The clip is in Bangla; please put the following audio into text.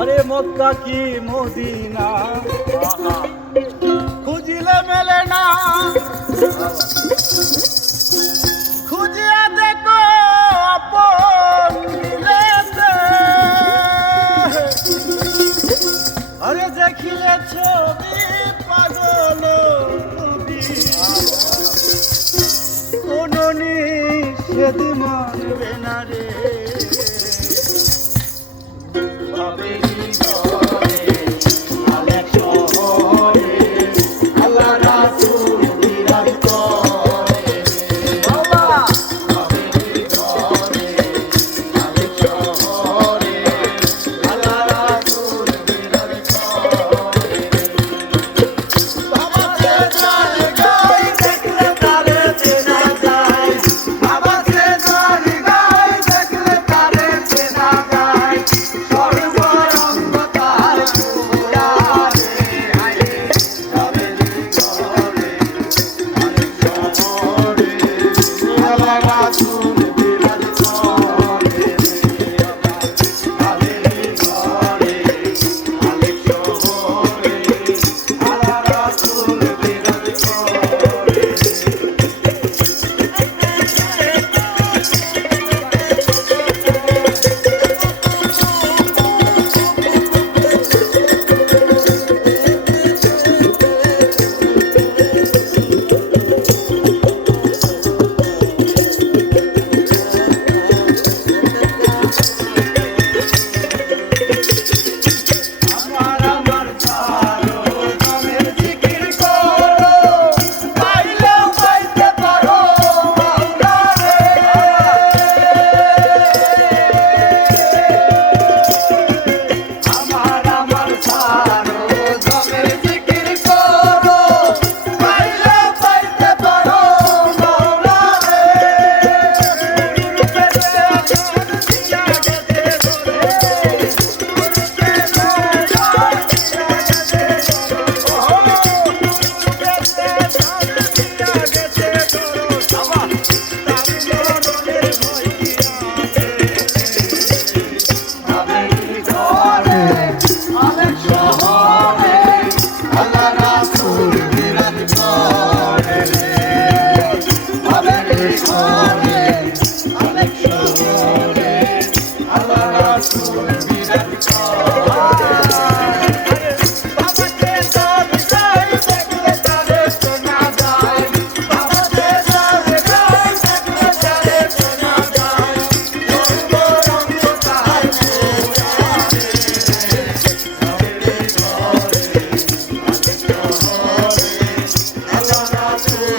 আরে মক্কা কি মদিনা? খুঁজিলে মেলে না। খুঁজিয়া দেখো আরে দেখিলে ছবি পাগল কোন সেদি মানবে না রে। রাসুল Oh through.